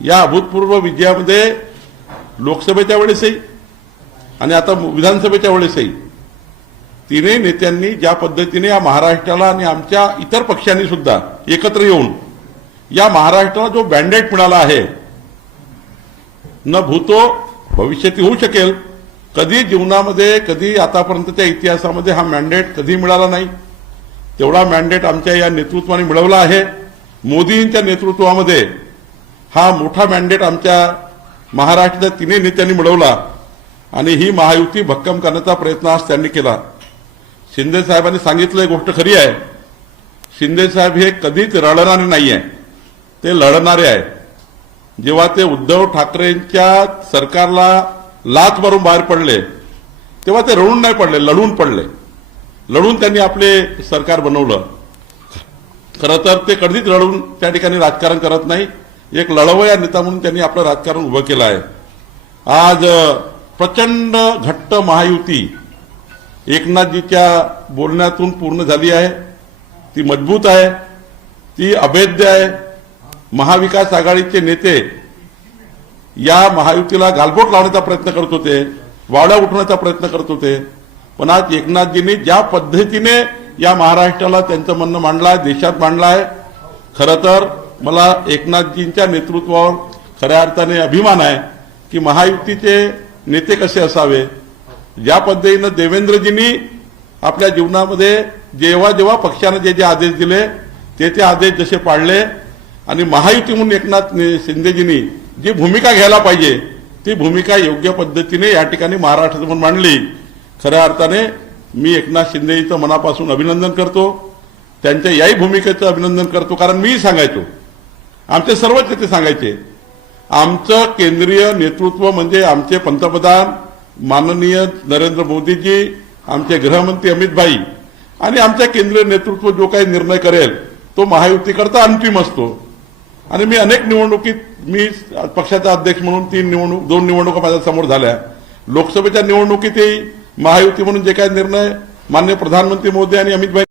या अभूतपूर्व विजयामध्ये लोकसभेच्या वेळेसही आणि आता विधानसभेच्या वेळेसही तिन्ही नेत्यांनी ज्या पद्धतीने या महाराष्ट्राला आणि आमच्या इतर पक्षांनी सुद्धा एकत्र येऊन या महाराष्ट्राला जो बँडेट मिळाला आहे न भूतो भविष्यात होऊ शकेल. कधी जीवनामध्ये कधी आतापर्यंतच्या इतिहासामध्ये हा मॅन्डेट कधी मिळाला नाही तेवढा मॅन्डेट आमच्या या नेतृत्वाने मिळवला आहे. मोदींच्या नेतृत्वामध्ये हा मोठा मॅन्डेट आमच्या महाराष्ट्राच्या तिन्ही नेत्यांनी मिळवला आणि ही महायुती भक्कम करण्याचा प्रयत्न आज त्यांनी केला. शिंदे साहेबांनी सांगितलं एक गोष्ट खरी आहे. शिंदे साहेब हे कधीच रडणारे नाही आहे ते लढणारे आहे जेव्हा ते उद्धव ठाकरेंच्या सरकारला लाच मारून बाहेर पडले तेव्हा ते रडून नाही पडले लढून पडले. लढून त्यांनी आपले सरकार बनवलं. खरं तर ते कधीच रडून त्या ठिकाणी राजकारण करत नाही एक लढवया नेता म्हणून त्यांनी आपलं राजकारण उभं केलं आहे. आज प्रचंड घट्ट महायुती एकनाथजीच्या बोलण्यातून पूर्ण झाली आहे. ती मजबूत आहे. ती अभेद्य आहे. महाविकास आघाडीचे नेते या महायुतीला गालबोट लावण्याचा प्रयत्न करत होते वावड्या उठवण्याचा प्रयत्न करत होते. पण आज एकनाथजींनी ज्या पद्धतीने या महाराष्ट्राला त्यांचं म्हणणं मांडलं आहे देशात मांडलं आहे खरं तर मला एकनाथजींच्या नेतृत्वावर खऱ्या अर्थाने अभिमान आहे की महायुतीचे नेते कसे असावे? ज्या पद्धतीनं देवेंद्रजींनी आपल्या जीवनामध्ये जेव्हा जेव्हा पक्षानं जे जे आदेश दिले ते ते आदेश जसे पाळले आणि महायुती म्हणून एकनाथ शिंदेजींनी जी भूमिका घ्यायला पाहिजे ती भूमिका योग्य पद्धतीने या ठिकाणी महाराष्ट्रासमोर मांडली. खऱ्या अर्थाने मी एकनाथ शिंदेजीचं मनापासून अभिनंदन करतो. त्यांच्या याही भूमिकेचं अभिनंदन करतो कारण मीही सांगायचो. आमचे सर्वच नेते सांगायचे. आमचं केंद्रीय नेतृत्व म्हणजे आमचे पंतप्रधान माननीय नरेंद्र मोदीजी आमचे गृहमंत्री अमित भाई आणि आमच्या केंद्रीय नेतृत्व जो काही निर्णय करेल तो महायुतीकरता अंतिम असतो. आणि मी अनेक निवडणुकीत मी पक्षाचा अध्यक्ष म्हणून तीन निवडणूक दोन निवडणुका माझ्यासमोर झाल्या. लोकसभेच्या निवडणुकीतही महायुती म्हणून जे काही निर्णय मान्य प्रधानमंत्री मोदी आणि अमित भाई